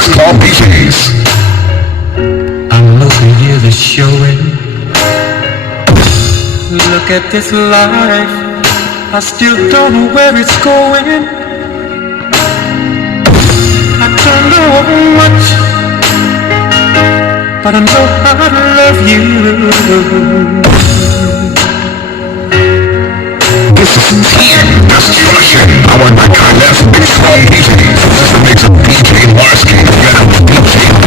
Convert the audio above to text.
mix called BJ's. I'm over here to show it. Look at this life, I still don't know where it's going. I don't know much, but I know how to love you. This is TN Destruction, powered by Kyleth Mix from BJ's. This is the mix of DJ Marsky, together with DJ